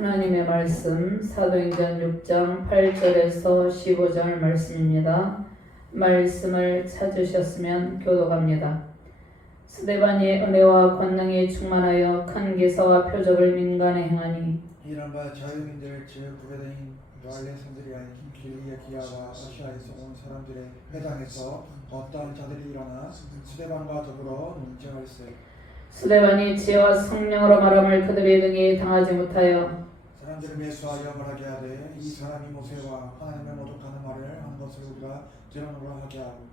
하나님의 말씀 사도행전 6장 8절에서 15절 말씀입니다. 말씀을 찾으셨으면 교독합니다. 스데반이 은혜와 권능이 충만하여 큰 기사와 표적을 민간에 행하니 이른바 자유민들을 구려다닌 갈레산들이 아닌 길리아 기아와 아시아에서 온 사람들의 회당에서 어떠한 자들이 일어나 스데반과 더불어 논쟁할세. 스데반이 지혜와 성령으로 말함을 그들의 등이 당하지 못하여 사람들을 매수하여 말하게 하되 이 사람이 모세와 하나님을 모독하는 말을 한 것을 우리가 드러내라 하게 하고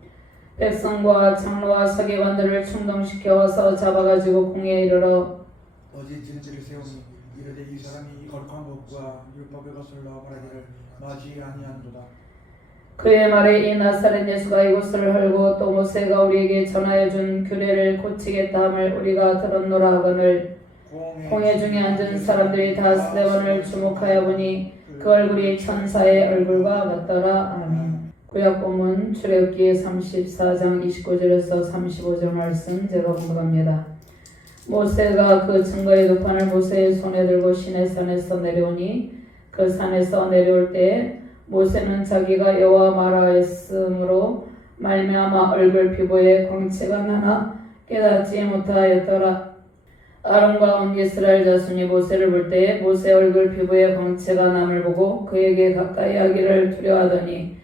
백성과 장로와 서기관들을 충동시켜서 잡아가지고 공회에 이르러 어지 진지를 세우니 이르되 이 사람이 거룩한 법과 율법의 것을 넣어 말하기를 마지 아니한도다. 그의 말에 이 나사렛 예수가 이곳을 헐고 또 모세가 우리에게 전하여 준 규례를 고치겠다 함을 우리가 들었노라 하거늘 공회 중에 앉은 사람들이 다 스데반을 주목하여 보니 그 얼굴이 천사의 얼굴과 같더라. 아멘. 구약 본문 출애굽기 34장 29절에서 35절 말씀 제가 공부합니다. 모세가 그 증거의 도판을 모세의 손에 들고 시내 산에서 내려오니 그 산에서 내려올 때 모세는 자기가 여호와 말하였으므로 말미암아 얼굴 피부에 광채가 나나 깨닫지 못하였더라. 아론과 온 이스라엘 자손이 모세를 볼 때에 모세 얼굴 피부에 광채가 남을 보고 그에게 가까이 하기를 두려워하더니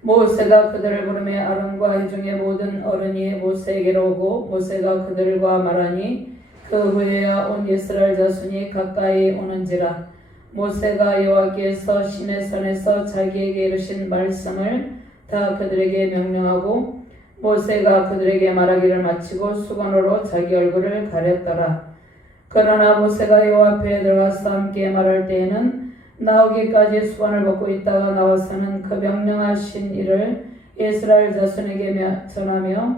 모세가 그들을 부르매 아론과 이 중에 모든 어른이 모세에게로 오고 모세가 그들과 말하니 그 후에야 온 이스라엘 자손이 가까이 오는지라. 모세가 여호와께서 시내산에서 자기에게 이르신 말씀을 다 그들에게 명령하고 모세가 그들에게 말하기를 마치고 수건으로 자기 얼굴을 가렸더라. 그러나 모세가 여호와 앞에 들어가서 함께 말할 때에는 나오기까지 수건을 벗고 있다가 나와서는 그 명령하신 일을 이스라엘 자손에게 전하며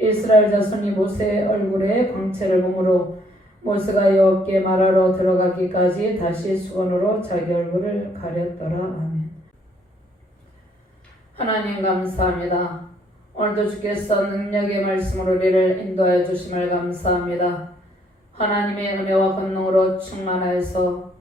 이스라엘 자손이 모세의 얼굴에 광채를 보므로 모세가 여호와께 말하러 들어가기까지 다시 수건으로 자기 얼굴을 가렸더라. 아멘. 하나님 감사합니다. 오늘도 주께서 능력의 말씀으로 우리를 인도하여 주심을 감사합니다. 하나님의 은혜와 권능으로 충만하여서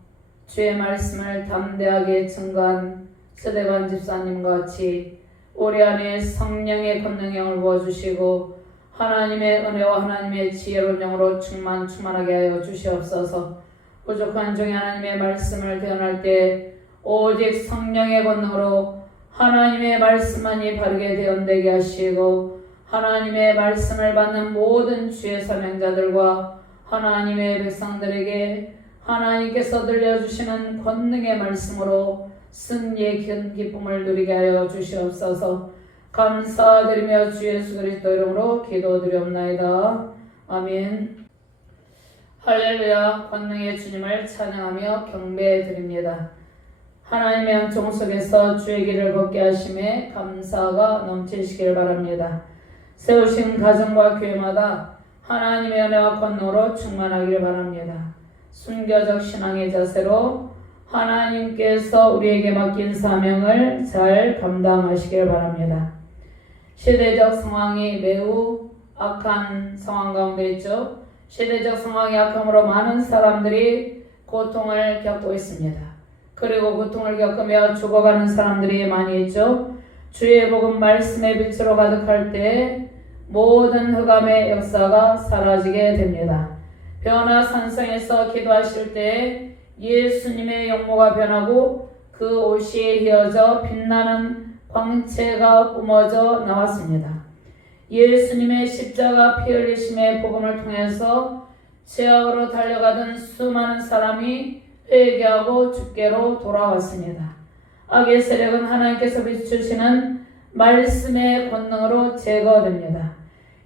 주의 말씀을 담대하게 증거한 스데반 집사님과 같이 우리 안에 성령의 권능의 영을 부어주시고 하나님의 은혜와 하나님의 지혜로운 영으로 충만하게 하여 주시옵소서. 부족한 중에 하나님의 말씀을 대언할 때 오직 성령의 권능으로 하나님의 말씀만이 바르게 대언되게 하시고 하나님의 말씀을 받는 모든 주의 사명자들과 하나님의 백성들에게 하나님께서 들려주시는 권능의 말씀으로 승리의 기쁨을 누리게 하여 주시옵소서. 감사드리며 주 예수 그리스도 이름으로 기도드리옵나이다. 아멘. 할렐루야. 권능의 주님을 찬양하며 경배드립니다. 하나님의 은총 속에서 주의 길을 걷게 하심에 감사가 넘치시길 바랍니다. 세우신 가정과 교회마다 하나님의 은혜와 권능으로 충만하길 바랍니다. 순교적 신앙의 자세로 하나님께서 우리에게 맡긴 사명을 잘 감당하시길 바랍니다. 시대적 상황이 매우 악한 상황 가운데 있죠. 시대적 상황이 악함으로 많은 사람들이 고통을 겪고 있습니다. 그리고 고통을 겪으며 죽어가는 사람들이 많이 있죠. 주의 복음 말씀의 빛으로 가득할 때 모든 흑암의 역사가 사라지게 됩니다. 변화산성에서 기도하실 때 예수님의 용모가 변하고 그 옷이 휘어져 빛나는 광채가 뿜어져 나왔습니다. 예수님의 십자가 피 흘리심의 복음을 통해서 죄악으로 달려가던 수많은 사람이 회개하고 주께로 돌아왔습니다. 악의 세력은 하나님께서 비추시는 말씀의 권능으로 제거됩니다.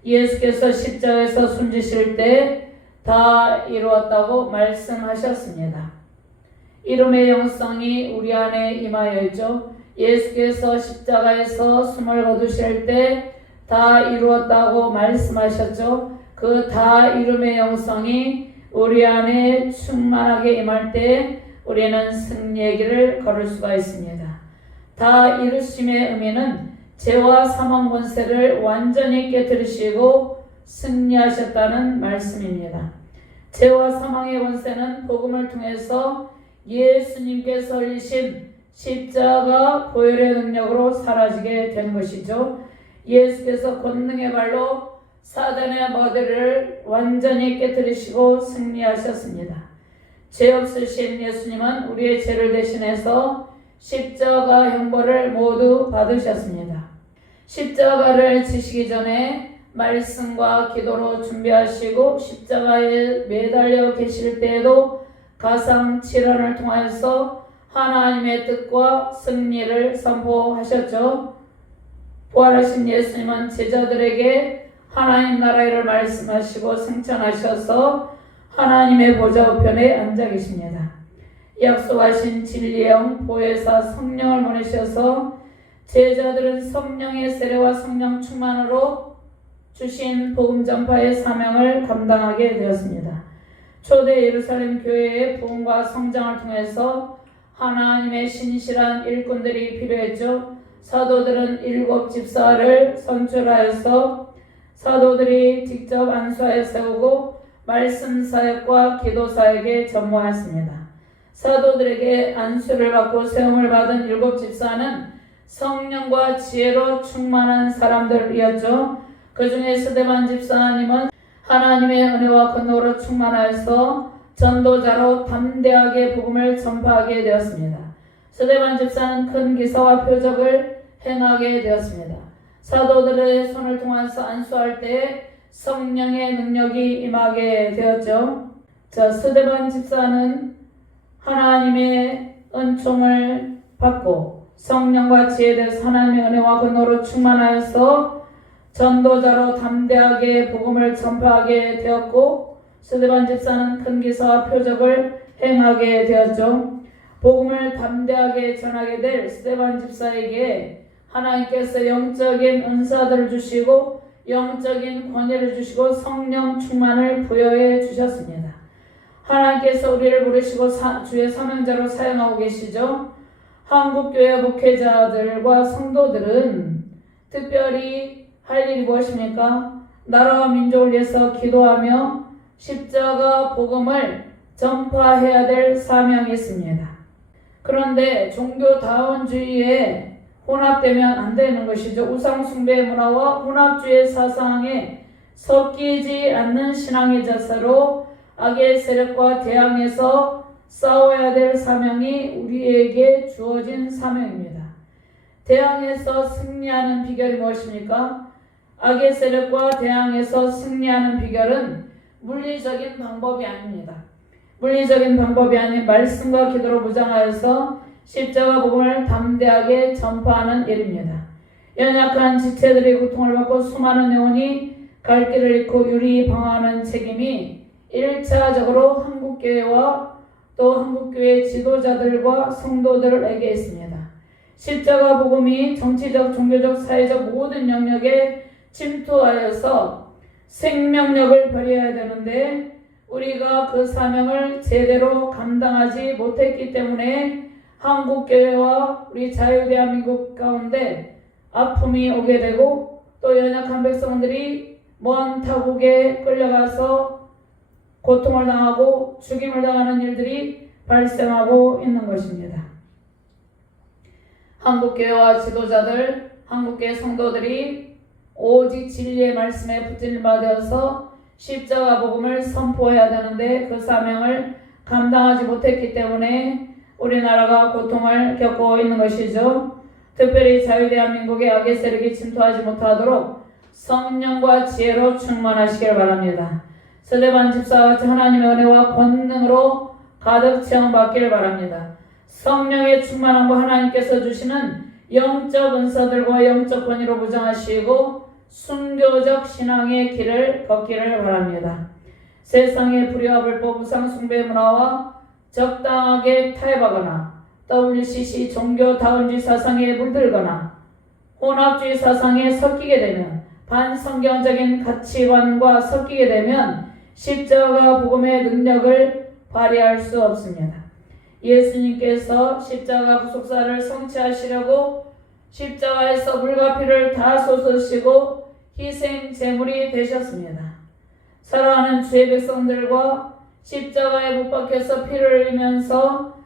예수께서 십자가에서 숨지실 때 다 이루었다고 말씀하셨습니다. 이름의 영성이 우리 안에 임하여 있죠. 예수께서 십자가에서 숨을 거두실 때 다 이루었다고 말씀하셨죠. 그 다 이름의 영성이 우리 안에 충만하게 임할 때 우리는 승리의 길을 걸을 수가 있습니다. 다 이루심의 의미는 죄와 사망 권세를 완전히 깨뜨리시고 승리하셨다는 말씀입니다. 죄와 사망의 권세는 복음을 통해서 예수님께서 흘리신 십자가 보혈의 능력으로 사라지게 된 것이죠. 예수께서 권능의 발로 사단의 머리를 완전히 깨뜨리시고 승리하셨습니다. 죄 없으신 예수님은 우리의 죄를 대신해서 십자가 형벌을 모두 받으셨습니다. 십자가를 지시기 전에 말씀과 기도로 준비하시고 십자가에 매달려 계실 때에도 가상 7원을 통하여서 하나님의 뜻과 승리를 선포하셨죠. 부활하신 예수님은 제자들에게 하나님 나라를 말씀하시고 승천하셔서 하나님의 보좌 우편에 앉아 계십니다. 약속하신 진리의 영 보혜사 성령을 보내셔서 제자들은 성령의 세례와 성령 충만으로 주신 복음 전파의 사명을 감당하게 되었습니다. 초대 예루살렘 교회의 부흥과 성장을 통해서 하나님의 신실한 일꾼들이 필요했죠. 사도들은 7 집사를 선출하여서 사도들이 직접 안수하여 세우고 말씀 사역과 기도 사역에 전무하였습니다. 사도들에게 안수를 받고 세움을 받은 7 집사는 성령과 지혜로 충만한 사람들이었죠. 그 중에 스데반 집사님은 하나님의 은혜와 권능으로 충만하여서 전도자로 담대하게 복음을 전파하게 되었습니다. 스데반 집사는 큰 기사와 표적을 행하게 되었습니다. 사도들의 손을 통해서 안수할 때 성령의 능력이 임하게 되었죠. 스데반 집사는 하나님의 은총을 받고 성령과 지혜에 대해서 하나님의 은혜와 권능으로 충만하여서 전도자로 담대하게 복음을 전파하게 되었고 스데반 집사는 큰 기사와 표적을 행하게 되었죠. 복음을 담대하게 전하게 될 스데반 집사에게 하나님께서 영적인 은사들을 주시고 영적인 권위를 주시고 성령 충만을 부여해 주셨습니다. 하나님께서 우리를 부르시고 주의 사명자로 사용하고 계시죠. 한국교회 목회자들과 성도들은 특별히 할 일이 무엇입니까? 나라와 민족을 위해서 기도하며 십자가 복음을 전파해야 될 사명이 있습니다. 그런데 종교다원주의에 혼합되면 안 되는 것이죠. 우상숭배 문화와 혼합주의 사상에 섞이지 않는 신앙의 자세로 악의 세력과 대항해서 싸워야 될 사명이 우리에게 주어진 사명입니다. 대항해서 승리하는 비결이 무엇입니까? 악의 세력과 대항해서 승리하는 비결은 물리적인 방법이 아닙니다. 물리적인 방법이 아닌 말씀과 기도로 무장하여서 십자가 복음을 담대하게 전파하는 일입니다. 연약한 지체들의 고통을 받고 수많은 영혼이 갈 길을 잃고 유리 방황하는 책임이 1차적으로 한국교회와 또 한국교회 지도자들과 성도들에게 있습니다. 십자가 복음이 정치적, 종교적, 사회적 모든 영역에 침투하여서 생명력을 발휘해야 되는데 우리가 그 사명을 제대로 감당하지 못했기 때문에 한국교회와 우리 자유대한민국 가운데 아픔이 오게 되고 또 연약한 백성들이 먼 타국에 끌려가서 고통을 당하고 죽임을 당하는 일들이 발생하고 있는 것입니다. 한국교회와 지도자들, 한국교회 성도들이 오직 진리의 말씀에 붙들림 받아서 십자가 복음을 선포해야 되는데 그 사명을 감당하지 못했기 때문에 우리나라가 고통을 겪고 있는 것이죠. 특별히 자유대한민국의 악의 세력이 침투하지 못하도록 성령과 지혜로 충만하시길 바랍니다. 스데반 집사와 같이 하나님의 은혜와 권능으로 가득 체험받기를 바랍니다. 성령의 충만함과 하나님께서 주시는 영적 은사들과 영적 권위로 무장하시고 순교적 신앙의 길을 걷기를 바랍니다. 세상의 불의와 불법, 우상 숭배 문화와 적당하게 타협하거나 WCC 종교다원주의 사상에 물들거나 혼합주의 사상에 섞이게 되면 반성경적인 가치관과 섞이게 되면 십자가 복음의 능력을 발휘할 수 없습니다. 예수님께서 십자가 구속사를 성취하시려고 십자가에서 물과 피를 다 쏟으시고 희생 제물이 되셨습니다. 사랑하는 주의 백성들과 십자가에 못 박혀서 피를 흘리면서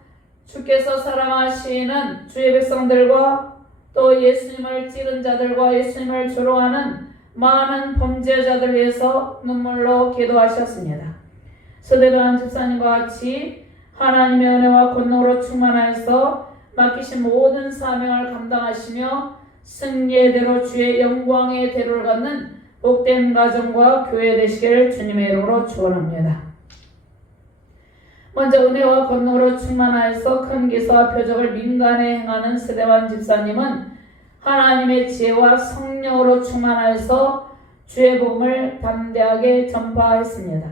주께서 사랑하시는 주의 백성들과 또 예수님을 찌른 자들과 예수님을 조롱하는 많은 범죄자들 위해서 눈물로 기도하셨습니다. 스데반 집사님과 같이 하나님의 은혜와 권능으로 충만하여서 맡기신 모든 사명을 감당하시며 승리의 대로 주의 영광의 대로를 갖는 복된 가정과 교회 되시기를 주님의 이름으로 축원합니다. 먼저 은혜와 권능으로 충만하여서 큰 기사와 표적을 민간에 행하는 스데반 집사님은 하나님의 지혜와 성령으로 충만하여서 주의 복음을 담대하게 전파했습니다.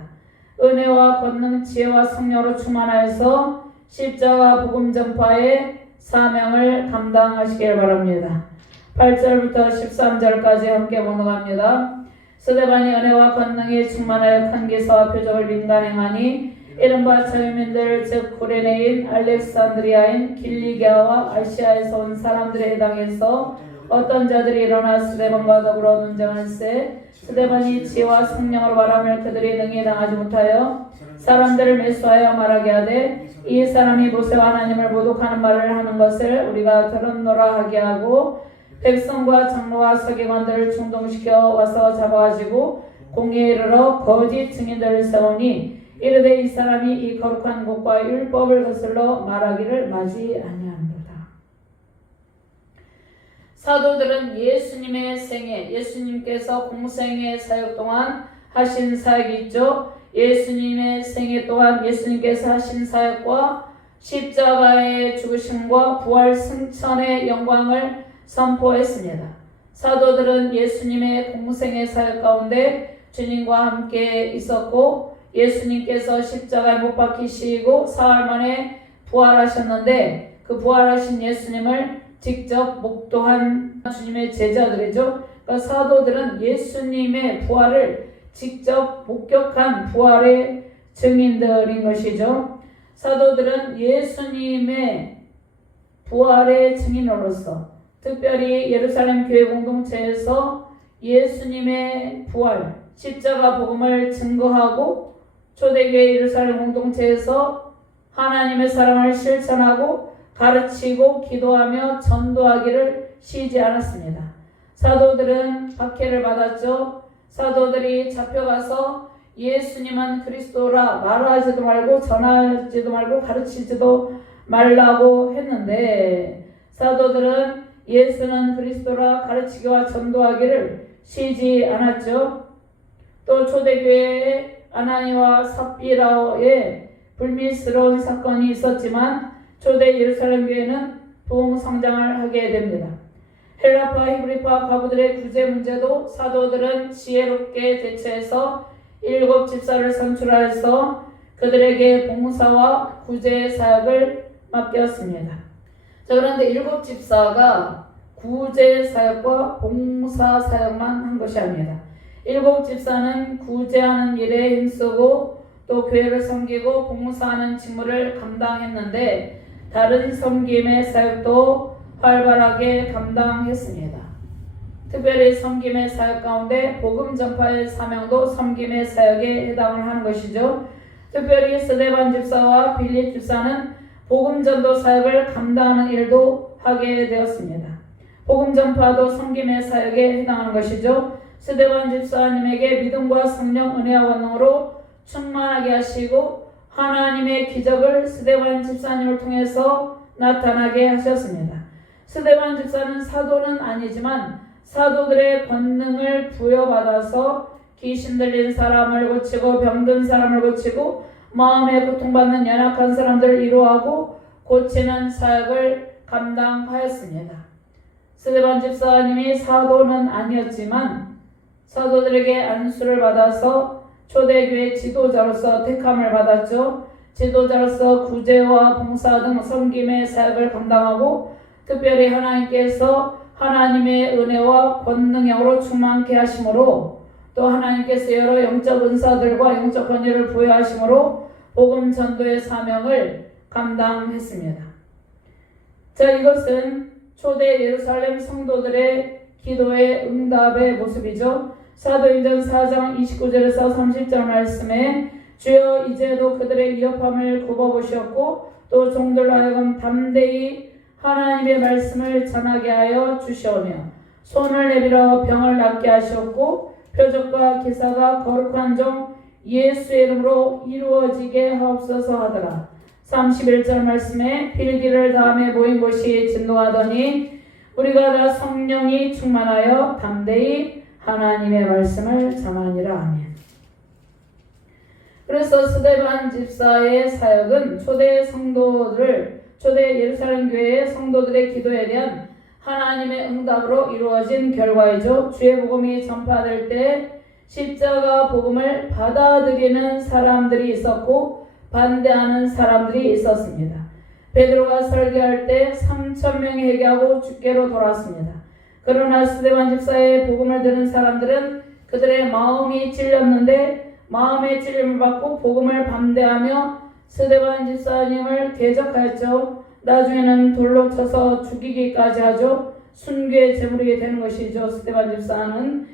은혜와 권능, 지혜와 성령으로 충만하여서 십자가 복음 전파의 사명을 감당하시길 바랍니다. 8절부터 13절까지 함께 봉독합니다. 스데반이 은혜와 권능에 충만하여 큰 기사와 표적을 민간에 행하니 이른바 자유민들 즉 구레네인, 알렉산드리아인, 길리기아와 아시아에서 온 사람들에 해당해서 어떤 자들이 일어나 스데반과 더불어 논쟁할세 스데반이 지혜와 성령으로 말하며 그들이 능히 당하지 못하여 사람들을 매수하여 말하게 하되 이 사람이 모세와 하나님을 모독하는 말을 하는 것을 우리가 들었노라 하게 하고 백성과 장로와 서기관들을 충동시켜 와서 잡아가지고 공회에 이르러 거짓 증인들을 세우니 이르되 이 사람이 이 거룩한 곳과 율법을 거슬러 말하기를 마지 아니하는도다. 사도들은 예수님의 생애, 예수님께서 공생의 사역 동안 하신 사역이 있죠. 예수님의 생애 동안 예수님께서 하신 사역과 십자가의 죽으심과 부활 승천의 영광을 선포했습니다. 사도들은 예수님의 공생의 사역 가운데 주님과 함께 있었고 예수님께서 십자가에 못 박히시고 사흘 만에 부활하셨는데 그 부활하신 예수님을 직접 목도한 주님의 제자들이죠. 그러니까 사도들은 예수님의 부활을 직접 목격한 부활의 증인들인 것이죠. 사도들은 예수님의 부활의 증인으로서 특별히 예루살렘 교회 공동체에서 예수님의 부활, 십자가 복음을 증거하고 초대교회 예루살렘 공동체에서 하나님의 사랑을 실천하고 가르치고 기도하며 전도하기를 쉬지 않았습니다. 사도들은 박해를 받았죠. 사도들이 잡혀가서 예수님은 그리스도라 말하지도 말고 전하지도 말고 가르치지도 말라고 했는데 사도들은 예수는 그리스도라 가르치기와 전도하기를 쉬지 않았죠. 또 초대교회에 아나니와 삽비라의 불미스러운 사건이 있었지만 초대 예루살렘 교회는 부흥성장을 하게 됩니다. 헬라파, 히브리파 과부들의 구제 문제도 사도들은 지혜롭게 대처해서 7 집사를 선출하여서 그들에게 봉사와 구제 사역을 맡겼습니다. 자, 그런데 7 집사가 구제 사역과 봉사 사역만 한 것이 아닙니다. 7 집사는 구제하는 일에 힘쓰고 또 교회를 섬기고 봉사하는 직무를 감당했는데 다른 섬김의 사역도 활발하게 감당했습니다. 특별히 섬김의 사역 가운데 복음 전파의 사명도 섬김의 사역에 해당을 하는 것이죠. 특별히 스데반 집사와 빌립 집사는 복음 전도 사역을 감당하는 일도 하게 되었습니다. 복음 전파도 섬김의 사역에 해당하는 것이죠. 스데반 집사님에게 믿음과 성령 은혜와 권능으로 충만하게 하시고 하나님의 기적을 스데반 집사님을 통해서 나타나게 하셨습니다. 스데반 집사는 사도는 아니지만 사도들의 권능을 부여받아서 귀신 들린 사람을 고치고 병든 사람을 고치고 마음에 고통받는 연약한 사람들을 위로하고 고치는 사역을 감당하였습니다. 스데반 집사님이 사도는 아니었지만 사도들에게 안수를 받아서 초대교회 지도자로서 택함을 받았죠. 지도자로서 구제와 봉사 등 섬김의 사역을 감당하고 특별히 하나님께서 하나님의 은혜와 권능으로 충만케 하심으로 또 하나님께서 여러 영적 은사들과 영적 권위를 부여하심으로 복음 전도의 사명을 감당했습니다. 자, 이것은 초대 예루살렘 성도들의 기도의 응답의 모습이죠. 사도행전 4장 29절에서 30절 말씀에 주여 이제도 그들의 위협함을 굽어보셨고 또 종들로 하여금 담대히 하나님의 말씀을 전하게 하여 주시오며 손을 내밀어 병을 낫게 하셨고 표적과 기사가 거룩한 종 예수의 이름으로 이루어지게 하옵소서 하더라. 31절 말씀에 필기를 다음에 모인 곳이 진동하더니 우리가 다 성령이 충만하여 담대히 하나님의 말씀을 전하니라. 아멘. 그래서 스데반 집사의 사역은 초대 예루살렘 교회의 성도들의 기도에 대한 하나님의 응답으로 이루어진 결과이죠. 주의 복음이 전파될 때 십자가 복음을 받아들이는 사람들이 있었고 반대하는 사람들이 있었습니다. 베드로가 설교할 때 3,000명이 회개하고 주께로 돌아왔습니다. 그러나 스데반 집사의 복음을 들은 사람들은 그들의 마음이 찔렸는데 마음의 찔림을 받고 복음을 반대하며 스데반 집사님을 대적하였죠. 나중에는 돌로 쳐서 죽이기까지 하죠. 순교의 제물이 되는 것이죠. 스데반 집사는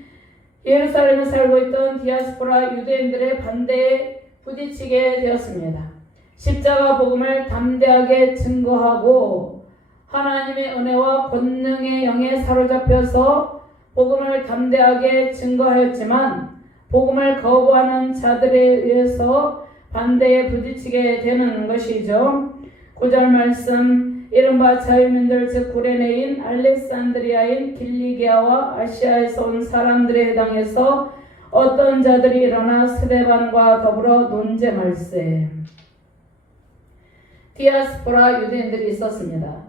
예루살렘에 살고 있던 디아스포라 유대인들의 반대에 부딪히게 되었습니다. 십자가 복음을 담대하게 증거하고 하나님의 은혜와 권능의 영에 사로잡혀서 복음을 담대하게 증거하였지만 복음을 거부하는 자들에 의해서 반대에 부딪히게 되는 것이죠. 9절 말씀 이른바 자유민들 즉 구레네인 알렉산드리아인 길리기아와 아시아에서 온 사람들에 해당해서 어떤 자들이 일어나 스데반과 더불어 논쟁할세. 디아스포라 유대인들이 있었습니다.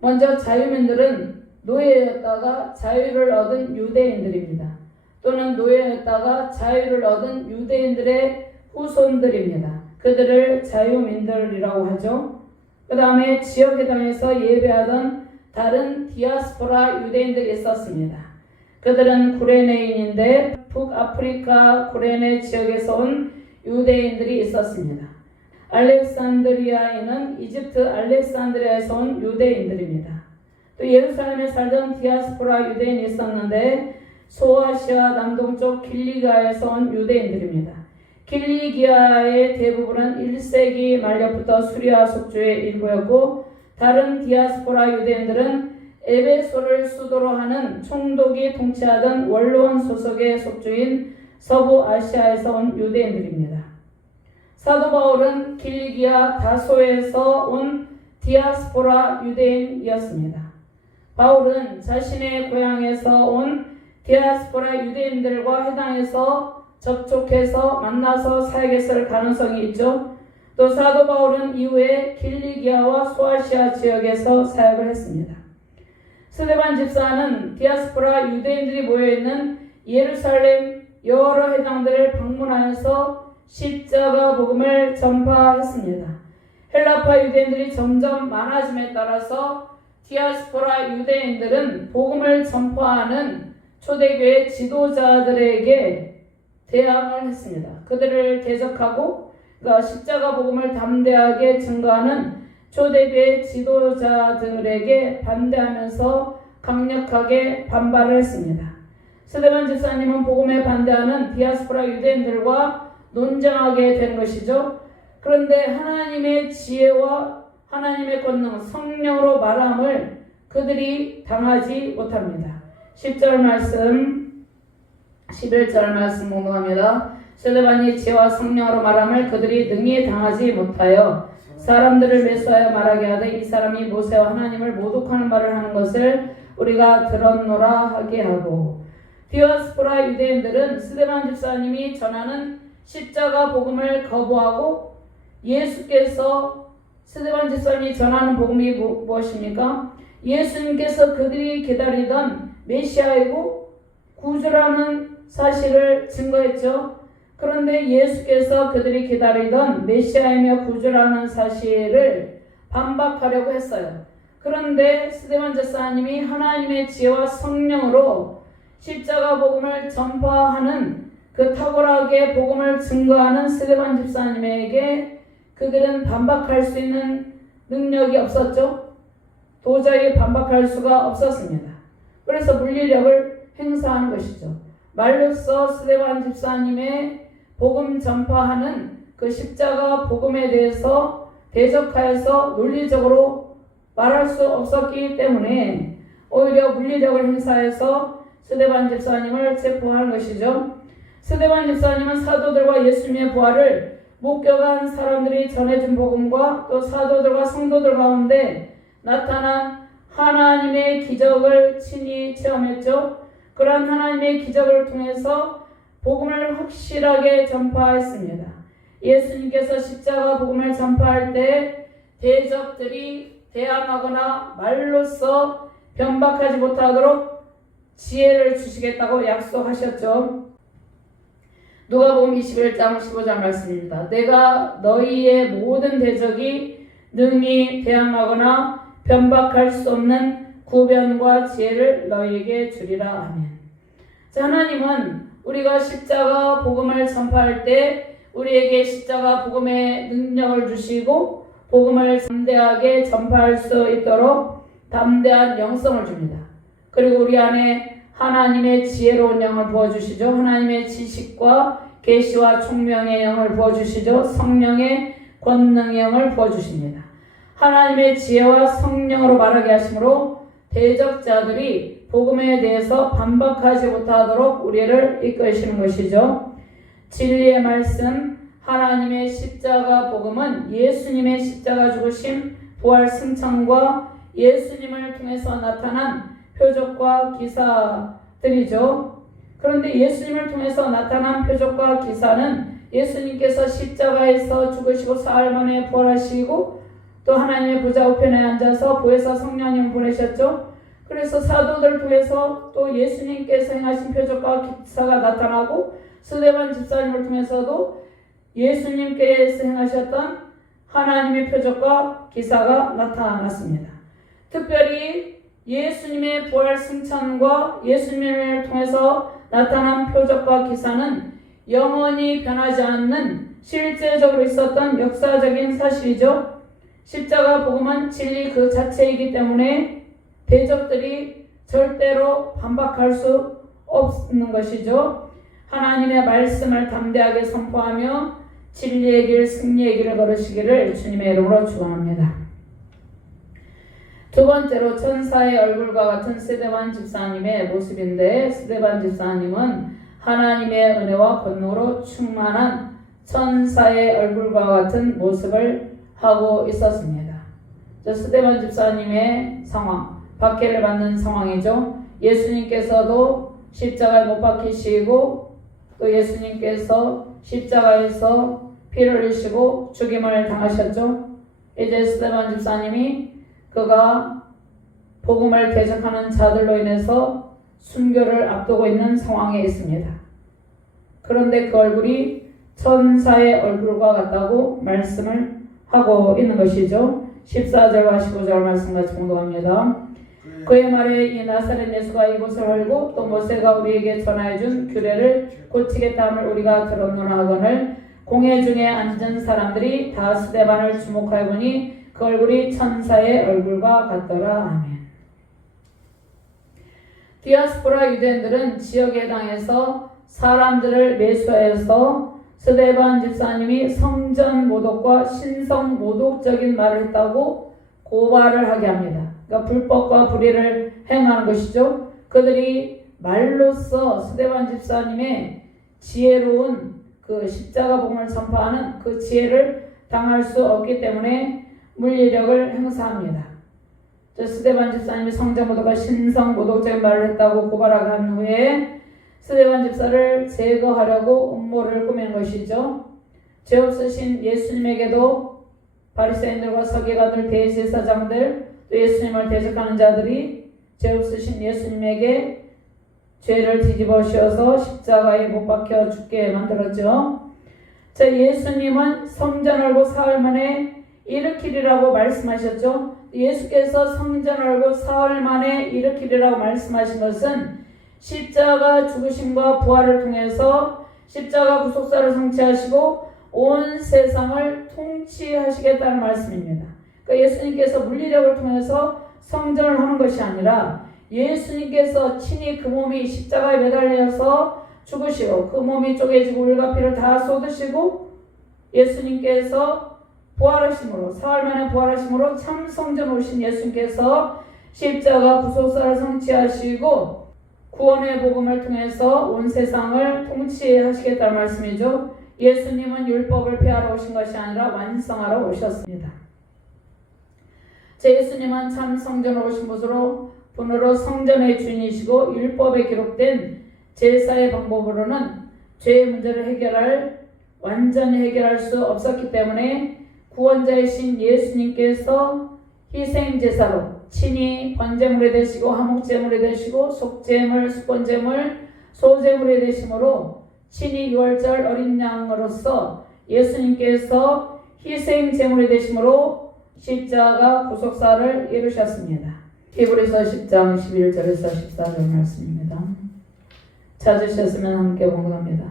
먼저 자유민들은 노예였다가 자유를 얻은 유대인들입니다. 또는 노예였다가 자유를 얻은 유대인들의 후손들입니다. 그들을 자유민들이라고 하죠. 그 다음에 지역해당에서 예배하던 다른 디아스포라 유대인들이 있었습니다. 그들은 구레네인인데 북아프리카 구레네 지역에서 온 유대인들이 있었습니다. 알렉산드리아인은 이집트 알렉산드리아에서 온 유대인들입니다. 또 예루살렘에 살던 디아스포라 유대인이 있었는데 소아시아 남동쪽 길리기아에서 온 유대인들입니다. 길리기아의 대부분은 1세기 말년부터 수리아 속주의 일부였고 다른 디아스포라 유대인들은 에베소를 수도로 하는 총독이 통치하던 원로원 소속의 속주인 서부 아시아에서 온 유대인들입니다. 사도 바울은 길리기아 다소에서 온 디아스포라 유대인이었습니다. 바울은 자신의 고향에서 온 디아스포라 유대인들과 회당에서 접촉해서 만나서 사역했을 가능성이 있죠. 또 사도 바울은 이후에 길리기아와 소아시아 지역에서 사역을 했습니다. 스데반 집사는 디아스포라 유대인들이 모여있는 예루살렘 여러 회당들을 방문하여서 십자가 복음을 전파했습니다. 헬라파 유대인들이 점점 많아짐에 따라서 디아스포라 유대인들은 복음을 전파하는 초대교회 지도자들에게 대항을 했습니다. 그들을 대적하고 십자가 복음을 담대하게 증거하는 초대교회 지도자들에게 반대하면서 강력하게 반발을 했습니다. 스데반 집사님은 복음에 반대하는 디아스포라 유대인들과 논쟁하게 된 것이죠. 그런데 하나님의 지혜와 하나님의 권능, 성령으로 말함을 그들이 당하지 못합니다. 10절 말씀, 11절 말씀 공부합니다. 스데반이 지혜와 성령으로 말함을 그들이 능히 당하지 못하여 사람들을 매수하여 말하게 하되 이 사람이 모세와 하나님을 모독하는 말을 하는 것을 우리가 들었노라 하게 하고. 디아스포라 유대인들은 스데반 집사님이 전하는 십자가 복음을 거부하고 예수께서 스데반 집사님이 전하는 복음이 무엇입니까? 예수님께서 그들이 기다리던 메시아이고 구주라는 사실을 증거했죠. 그런데 예수께서 그들이 기다리던 메시아이며 구주라는 사실을 반박하려고 했어요. 그런데 스데반 집사님이 하나님의 지혜와 성령으로 십자가 복음을 전파하는 그 탁월하게 복음을 증거하는 스데반 집사님에게 그들은 반박할 수 있는 능력이 없었죠. 도저히 반박할 수가 없었습니다. 그래서 물리력을 행사하는 것이죠. 말로써 스데반 집사님의 복음 전파하는 그 십자가 복음에 대해서 대적하여서 논리적으로 말할 수 없었기 때문에 오히려 물리력을 행사해서 스데반 집사님을 체포한 것이죠. 스데반 집사님은 사도들과 예수님의 부활을 목격한 사람들이 전해준 복음과 또 사도들과 성도들 가운데 나타난 하나님의 기적을 친히 체험했죠. 그러한 하나님의 기적을 통해서 복음을 확실하게 전파했습니다. 예수님께서 십자가 복음을 전파할 때 대적들이 대항하거나 말로써 변박하지 못하도록 지혜를 주시겠다고 약속하셨죠. 누가복음 21장 15절 말씀입니다. 내가 너희의 모든 대적이 능히 대항하거나 변박할 수 없는 구변과 지혜를 너희에게 주리라. 아멘. 자, 하나님은 우리가 십자가 복음을 전파할 때 우리에게 십자가 복음의 능력을 주시고 복음을 담대하게 전파할 수 있도록 담대한 영성을 줍니다. 그리고 우리 안에 하나님의 지혜로운 영을 부어주시죠. 하나님의 지식과 계시와 총명의 영을 부어주시죠. 성령의 권능의 영을 부어주십니다. 하나님의 지혜와 성령으로 말하게 하심으로 대적자들이 복음에 대해서 반박하지 못하도록 우리를 이끄시는 것이죠. 진리의 말씀, 하나님의 십자가 복음은 예수님의 십자가 죽으심, 부활 승천과 예수님을 통해서 나타난 표적과 기사들이죠. 그런데 예수님을 통해서 나타난 표적과 기사는 예수님께서 십자가에서 죽으시고 사흘 만에 부활하시고 또 하나님의 보좌 우편에 앉아서 보혜사 성령님을 보내셨죠. 그래서 사도들을 통해서 또 예수님께서 행하신 표적과 기사가 나타나고 스데반 집사님을 통해서도 예수님께서 행하셨던 하나님의 표적과 기사가 나타났습니다. 특별히 예수님의 부활 승천과 예수님을 통해서 나타난 표적과 기사는 영원히 변하지 않는 실제적으로 있었던 역사적인 사실이죠. 십자가 복음은 진리 그 자체이기 때문에 대적들이 절대로 반박할 수 없는 것이죠. 하나님의 말씀을 담대하게 선포하며 진리의 길, 승리의 길을 걸으시기를 주님의 이름으로 축원합니다. 두 번째로 천사의 얼굴과 같은 스데반 집사님의 모습인데, 스데반 집사님은 하나님의 은혜와 권능으로 충만한 천사의 얼굴과 같은 모습을 하고 있었습니다. 스데반 집사님의 상황, 박해를 받는 상황이죠. 예수님께서도 십자가에 못 박히시고 또 예수님께서 십자가에서 피를 흘리시고 죽임을 당하셨죠. 이제 스데반 집사님이 그가 복음을 대적하는 자들로 인해서 순교를 앞두고 있는 상황에 있습니다. 그런데 그 얼굴이 천사의 얼굴과 같다고 말씀을 하고 있는 것이죠. 14절과 15절 말씀 같이 공독합니다. 그의 말에 이 나사렛 예수가 이곳을 헐고 또 모세가 우리에게 전하여준 규례를 고치겠다 함을 우리가 들었노라 하거늘 공회 중에 앉은 사람들이 다 스데반을 주목하여 보니 그 얼굴이 천사의 얼굴과 같더라. 아멘. 디아스포라 유대인들은 지역에 해당해서 사람들을 매수하여서 스데반 집사님이 성전 모독과 신성 모독적인 말을 했다고 고발을 하게 합니다. 그러니까 불법과 불의를 행하는 것이죠. 그들이 말로써 스데반 집사님의 지혜로운 그 십자가 복음을 전파하는 그 지혜를 당할 수 없기 때문에 물리력을 행사합니다. 스데반 집사님이 성전 모독과 신성 모독적인 말을 했다고 고발하게 한 후에 스데반 집사를 제거하려고 음모를 꾸민 것이죠. 죄 없으신 예수님에게도 바리새인들과 서기관들, 대제사장들, 또 예수님을 대적하는 자들이 죄 없으신 예수님에게 죄를 뒤집어 씌워서 십자가에 못 박혀 죽게 만들었죠. 자, 예수님은 성전 얼고 사흘 만에 일으키리라고 말씀하셨죠. 예수께서 성전 얼고 사흘 만에 일으키리라고 말씀하신 것은 십자가 죽으심과 부활을 통해서 십자가 구속사를 성취하시고 온 세상을 통치하시겠다는 말씀입니다. 그러니까 예수님께서 물리력을 통해서 성전을 하는 것이 아니라 예수님께서 친히 그 몸이 십자가에 매달려서 죽으시고 그 몸이 쪼개지고 울과 피를 다 쏟으시고 예수님께서 부활하심으로 사흘 만에 부활하심으로 참 성전 오신 예수님께서 십자가 구속사를 성취하시고 구원의 복음을 통해서 온 세상을 통치하시겠다는 말씀이죠. 예수님은 율법을 폐하러 오신 것이 아니라 완성하러 오셨습니다. 제 예수님은 참 성전으로 오신 분으로 성전의 주인이시고 율법에 기록된 제사의 방법으로는 죄의 문제를 완전히 해결할 수 없었기 때문에 구원자이신 예수님께서 희생제사로 친히 번제물이 되시고 화목제물이 되시고 속제물, 수건제물, 소제물이 되심으로 친히 유월절 어린 양으로서 예수님께서 희생제물이 되심으로 십자가 구속사를 이루셨습니다. 히브리서 10장 11절에서 14절 말씀입니다. 찾으셨으면 함께 봉독합니다.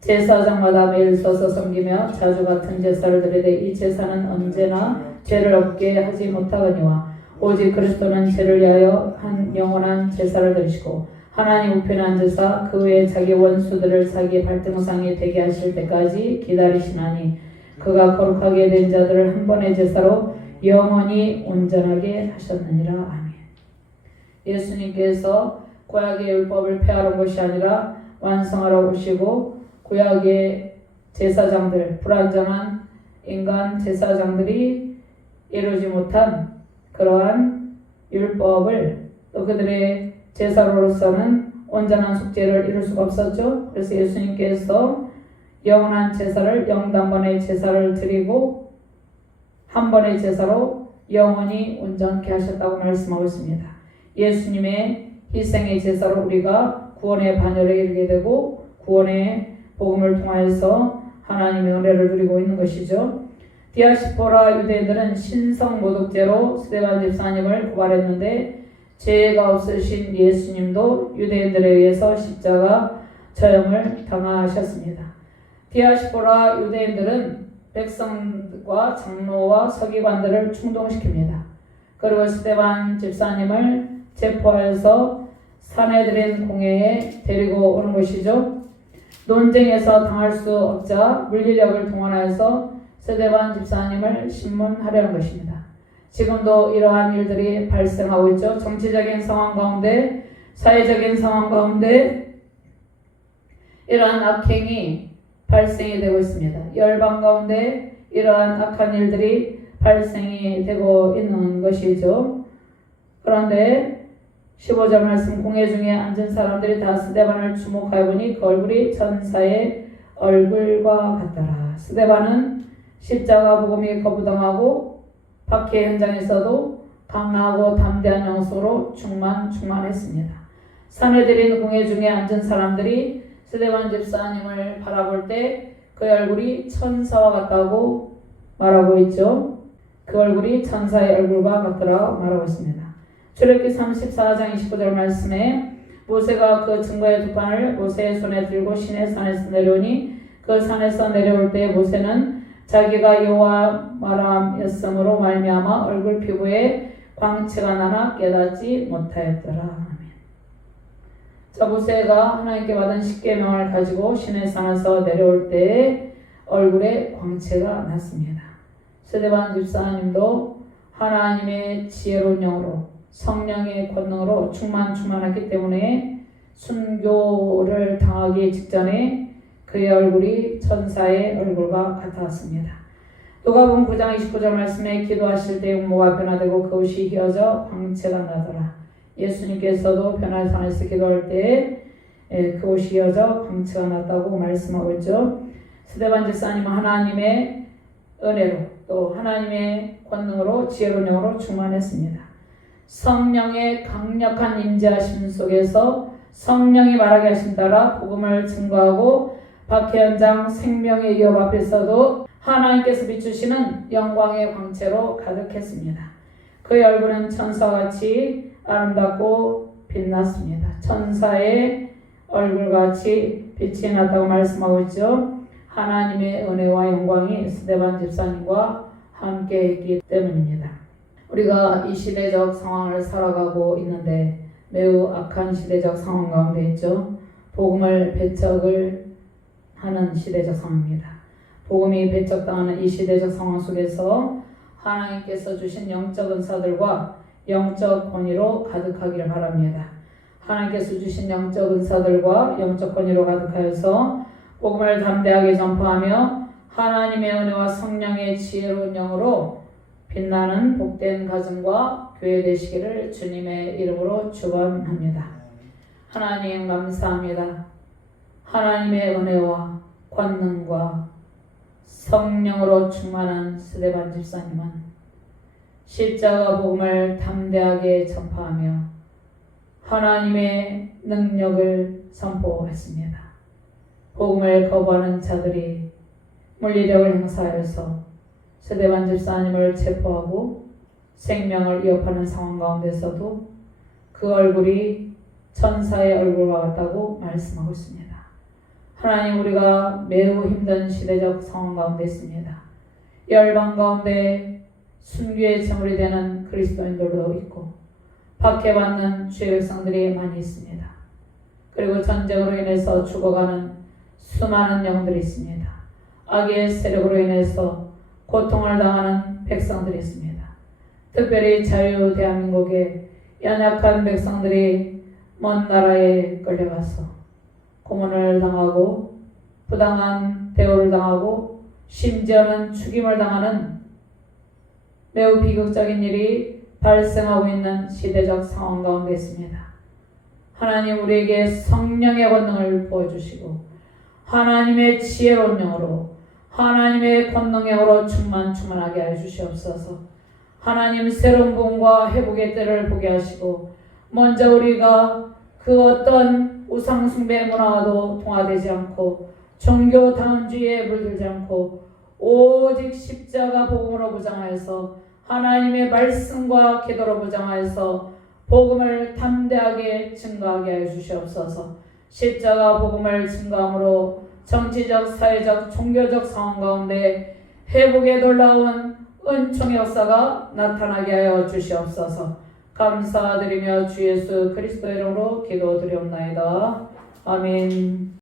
제사장마다 매일 서서 섬기며 자주 같은 제사를 드리되 이 제사는 언제나 죄를 없게 하지 못하거니와 오직 그리스도는 죄를 위하여 한 영원한 제사를 드리시고 하나님 우편에 앉으사 그 외에 자기 원수들을 자기 발등상에 되게 하실 때까지 기다리시나니 그가 거룩하게 된 자들을 한 번의 제사로 영원히 온전하게 하셨느니라. 아멘. 예수님께서 구약의 율법을 폐하러 온 것이 아니라 완성하러 오시고 구약의 제사장들, 불완전한 인간 제사장들이 이루지 못한 그러한 율법을 또 그들의 제사로서는 온전한 속죄를 이룰 수가 없었죠. 그래서 예수님께서 영원한 제사를 영단번의 제사를 드리고 한 번의 제사로 영원히 온전케 하셨다고 말씀하고 있습니다. 예수님의 희생의 제사로 우리가 구원의 반열에 이르게 되고 구원의 복음을 통하여서 하나님의 은혜를 누리고 있는 것이죠. 디아스포라 유대인들은 신성 모독죄로 스데반 집사님을 고발했는데 죄가 없으신 예수님도 유대인들에 의해서 십자가 처형을 당하셨습니다. 디아스포라 유대인들은 백성과 장로와 서기관들을 충동시킵니다. 그리고 스데반 집사님을 체포해서 사내들인 공회에 데리고 오는 것이죠. 논쟁에서 당할 수 없자 물리력을 동원해서 스데반 집사님을 신문하려는 것입니다. 지금도 이러한 일들이 발생하고 있죠. 정치적인 상황 가운데, 사회적인 상황 가운데 이러한 악행이 발생이 되고 있습니다. 열방 가운데 이러한 악한 일들이 발생이 되고 있는 것이죠. 그런데 15절 말씀, 공회 중에 앉은 사람들이 다 스데반을 주목하여 보니 그 얼굴이 천사의 얼굴과 같더라. 스데반은 십자가 복음이 거부당하고 박해 현장에서도 강하고 담대한 영성으로 충만했습니다. 사내들인 공회 중에 앉은 사람들이 스데반 집사님을 바라볼 때 그 얼굴이 천사와 같다고 말하고 있죠. 그 얼굴이 천사의 얼굴과 같더라 말하고 있습니다. 출애굽기 34장 29절 말씀에 모세가 그 증거의 두 판을 모세의 손에 들고 시내 산에서 내려오니 그 산에서 내려올 때 모세는 자기가 여호와 말함이었으므로 말미암아 얼굴 피부에 광채가 나나 깨닫지 못하였더라. 아멘. 자, 모세가 하나님께 받은 십계명을 가지고 시내 산에서 내려올 때 얼굴에 광채가 났습니다. 스데반 집사님도 하나님의 지혜로운 영으로 성령의 권능으로 충만했기 때문에 순교를 당하기 직전에 그의 얼굴이 천사의 얼굴과 같았습니다. 누가복음 9장 29절 말씀에 기도하실 때 용모가 변화되고 그 옷이 휘어져 광채가 나더라. 예수님께서도 변화의 산에서 기도할 때 그 옷이 휘어져 광채가 났다고 말씀하고 있죠. 스데반 집사님은 하나님의 은혜로 또 하나님의 권능으로 지혜로운 영으로 충만했습니다. 성령의 강력한 임재하심 속에서 성령이 말하게 하신 따라 복음을 증거하고 박해 현장 생명의 위협 앞에서도 하나님께서 비추시는 영광의 광채로 가득했습니다. 그의 얼굴은 천사같이 아름답고 빛났습니다. 천사의 얼굴같이 빛이 났다고 말씀하고 있죠. 하나님의 은혜와 영광이 스데반 집사님과 함께 있기 때문입니다. 우리가 이 시대적 상황을 살아가고 있는데 매우 악한 시대적 상황 가운데 있죠. 복음을 배척을 하는 시대적 상황입니다. 복음이 배척당하는 이 시대적 상황 속에서 하나님께서 주신 영적 은사들과 영적 권위로 가득하기를 바랍니다. 하나님께서 주신 영적 은사들과 영적 권위로 가득하여서 복음을 담대하게 전파하며 하나님의 은혜와 성령의 지혜로운 영으로 빛나는 복된 가정과 교회 되시기를 주님의 이름으로 축원합니다. 하나님 감사합니다. 하나님의 은혜와 권능과 성령으로 충만한 스데반 집사님은 십자가 복음을 담대하게 전파하며 하나님의 능력을 선포했습니다. 복음을 거부하는 자들이 물리력을 행사하여서 스데반 집사님을 체포하고 생명을 위협하는 상황 가운데서도 그 얼굴이 천사의 얼굴과 같다고 말씀하고 있습니다. 하나님, 우리가 매우 힘든 시대적 상황 가운데 있습니다. 열방 가운데 순교의 제물이 되는 그리스도인들도 있고 박해받는 주의 백성들이 많이 있습니다. 그리고 전쟁으로 인해서 죽어가는 수많은 영들이 있습니다. 악의 세력으로 인해서 고통을 당하는 백성들이 있습니다. 특별히 자유 대한민국의 연약한 백성들이 먼 나라에 끌려가서 고문을 당하고 부당한 대우를 당하고 심지어는 죽임을 당하는 매우 비극적인 일이 발생하고 있는 시대적 상황 가운데 있습니다. 하나님, 우리에게 성령의 권능을 부어주시고 하나님의 지혜로운 영으로 하나님의 권능의 영으로 충만하게 하여 주시옵소서. 하나님, 새로운 복음과 회복의 때를 보게 하시고 먼저 우리가 그 어떤 우상 숭배 문화와도 동화되지 않고 종교 다원주의에 물들지 않고 오직 십자가 복음으로 무장하여서 하나님의 말씀과 기도로 무장하여서 복음을 담대하게 증거하게 하여 주시옵소서. 십자가 복음을 증거함으로 정치적, 사회적, 종교적 상황 가운데 회복에 놀라운 은총의 역사가 나타나게 하여 주시옵소서. 감사드리며 주 예수 그리스도 이름으로 기도드리옵나이다. 아멘.